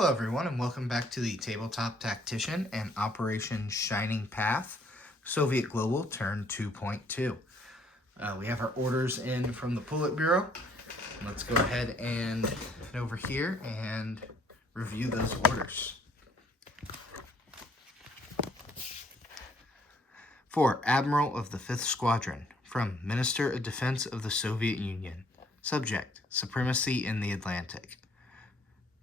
Hello everyone and welcome back to the Tabletop Tactician and Operation Shining Path Soviet Global Turn 2.2. We have our orders in from the Politburo. Let's go ahead and head over here and review those orders. For Admiral of the 5th Squadron, from Minister of Defense of the Soviet Union. Subject, Supremacy in the Atlantic.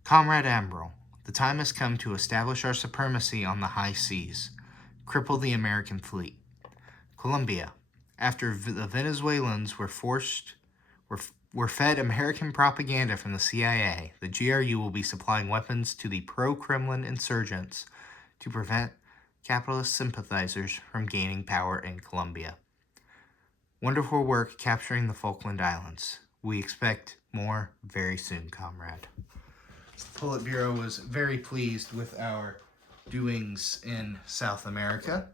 Comrade Admiral, the time has come to establish our supremacy on the high seas, cripple the American fleet. Colombia, after the Venezuelans were fed American propaganda from the CIA, the GRU will be supplying weapons to the pro-Kremlin insurgents to prevent capitalist sympathizers from gaining power in Colombia. Wonderful work capturing the Falkland Islands. We expect more very soon, comrade. The Politburo was very pleased with our doings in South America.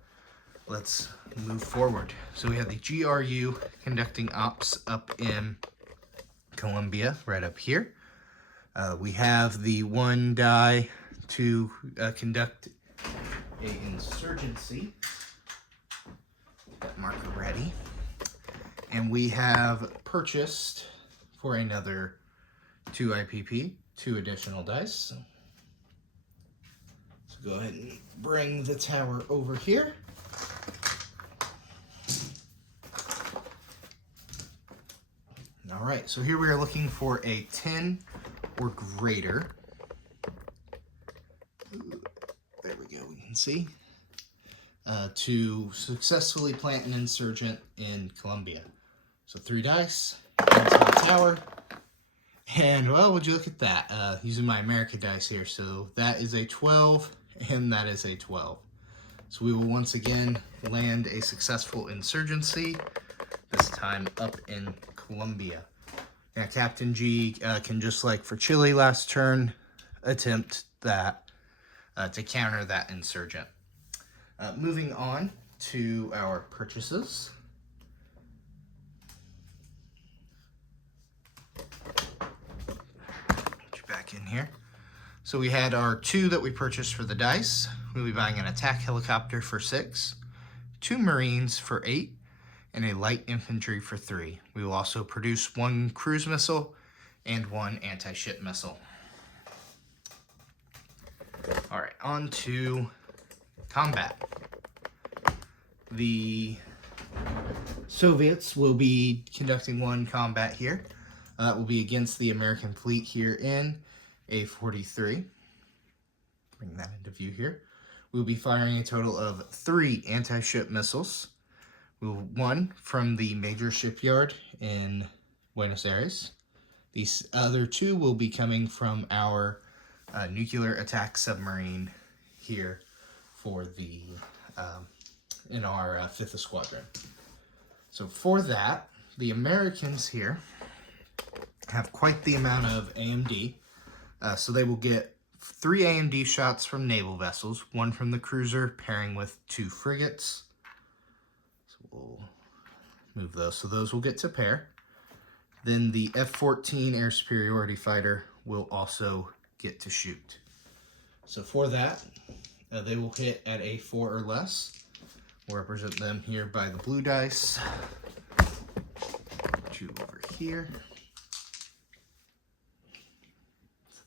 Let's move forward. So we have the GRU conducting ops up in Colombia, right up here. We have the one die to conduct an insurgency. That marker ready. And we have purchased for another 2 IPP. 2 additional dice. So go ahead and bring the tower over here. All right, so here we are looking for a 10 or greater. There we go, we can see. To successfully plant an insurgent in Colombia. So 3 dice, into the tower. And, well, would you look at that, using my America dice here. So that is a 12, and that is a 12. So we will once again land a successful insurgency, this time up in Colombia. Now, Captain G can, just like for Chile last turn, attempt that to counter that insurgent. Moving on to our purchases. In here. So we had our 2 that we purchased for the dice. We'll be buying an attack helicopter for 6, 2 Marines for 8, and a light infantry for 3. We will also produce 1 cruise missile and 1 anti-ship missile. Alright, on to combat. The Soviets will be conducting 1 combat here. That will be against the American fleet here in A43. Bring that into view here. We'll be firing a total of 3 anti-ship missiles. 1 from the major shipyard in Buenos Aires. These other 2 will be coming from our nuclear attack submarine here for the in our 5th Squadron. So for that, the Americans here have quite the amount of AMD. So they will get 3 AMD shots from naval vessels, 1 from the cruiser, pairing with 2 frigates. So we'll move those. So those will get to pair. Then the F-14 air superiority fighter will also get to shoot. So for that, they will hit at a 4 or less. We'll represent them here by the blue dice. 2 over here.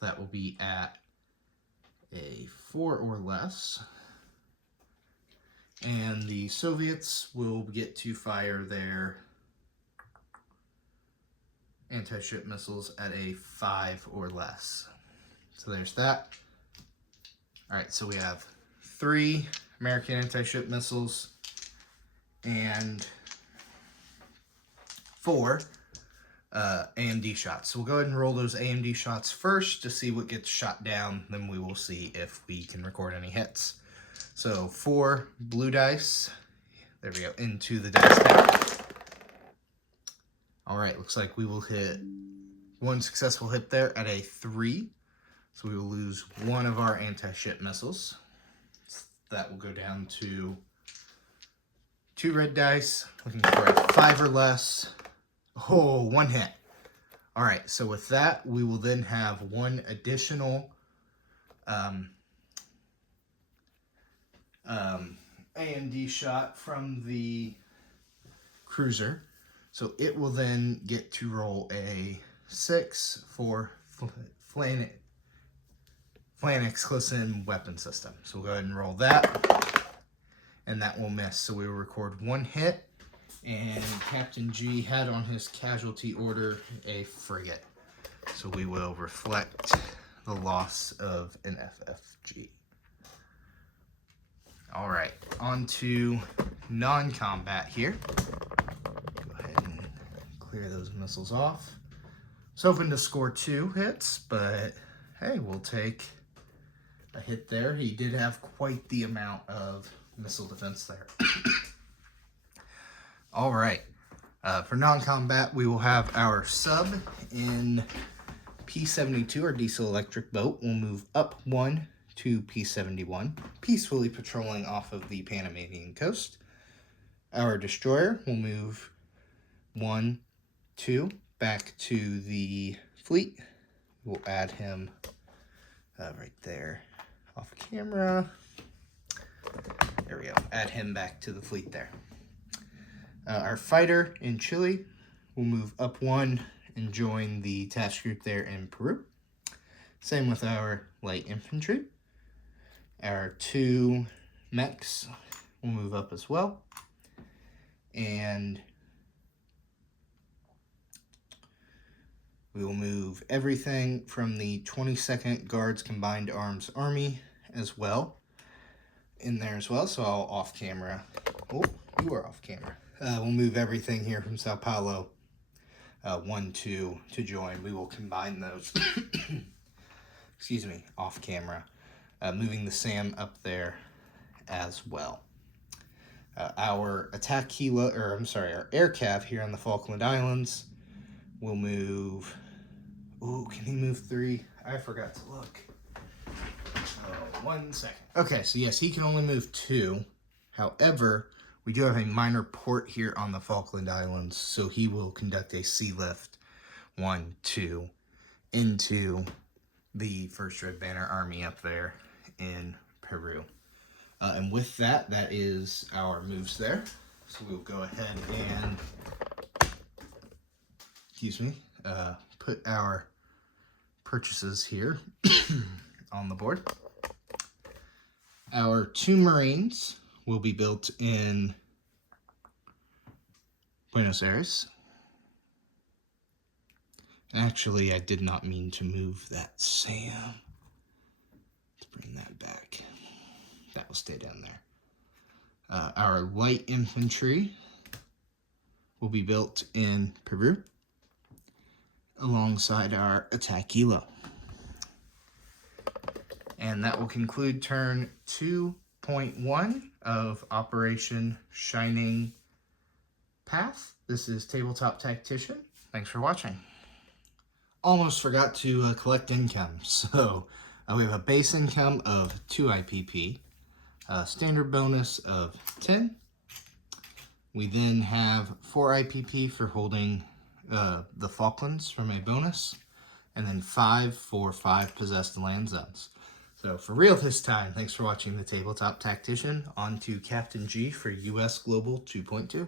That will be at a 4 or less. And the Soviets will get to fire their anti-ship missiles at a 5 or less. So there's that. Alright, so we have 3 American anti-ship missiles and 4 AMD shots. So we'll go ahead and roll those AMD shots first to see what gets shot down. Then we will see if we can record any hits. So 4 blue dice. There we go, into the dice tower. Alright, looks like we will hit 1 successful hit there at a 3. So we will lose 1 of our anti-ship missiles. That will go down to 2 red dice. Looking for a 5 or less. Oh, 1 hit. All right, so with that, we will then have 1 additional A&D shot from the cruiser. So it will then get to roll a 6 for Flannex close-in weapon system. So we'll go ahead and roll that, and that will miss. So we will record 1 hit, and Captain G had on his casualty order a frigate. So we will reflect the loss of an FFG. All right, on to non-combat here. Go ahead and clear those missiles off. I was hoping to score 2 hits, but hey, we'll take a hit there. He did have quite the amount of missile defense there. All right, for non-combat, we will have our sub in P-72, our diesel electric boat, will move up 1 to P-71, peacefully patrolling off of the Panamanian coast. Our destroyer will move 1, 2 back to the fleet. We'll add him right there off camera. There we go. Add him back to the fleet there. Our fighter in Chile will move up 1 and join the task group there in Peru. Same with our light infantry. Our 2 mechs will move up as well. And we will move everything from the 22nd Guards Combined Arms Army as well in there as well. So I'll off camera. Oh, you are off camera. We'll move everything here from Sao Paulo 1, 2 to join. We will combine those, excuse me, off camera. Moving the SAM up there as well. Our attack helo, or I'm sorry, our air cav here on the Falkland Islands will move. Ooh, can he move 3? I forgot to look. 1 second. Okay, so yes, he can only move 2. However, we do have a minor port here on the Falkland Islands, so he will conduct a sea lift 1, 2 into the 1st Red Banner Army up there in Peru. And with that, that is our moves there. So we'll go ahead and, excuse me, put our purchases here on the board. Our 2 Marines will be built in Buenos Aires. Actually, I did not mean to move that SAM. Let's bring that back. That will stay down there. Our light infantry will be built in Peru alongside our attack helo. And that will conclude turn 2.1 of Operation Shining Path. This is Tabletop Tactician. Thanks for watching. Almost forgot to collect income. So we have a base income of 2 IPP, a standard bonus of 10. We then have 4 IPP for holding the Falklands from a bonus, and then 5 for 5 possessed land zones. So for real this time, thanks for watching the Tabletop Tactician. On to Captain G for US Global 2.2.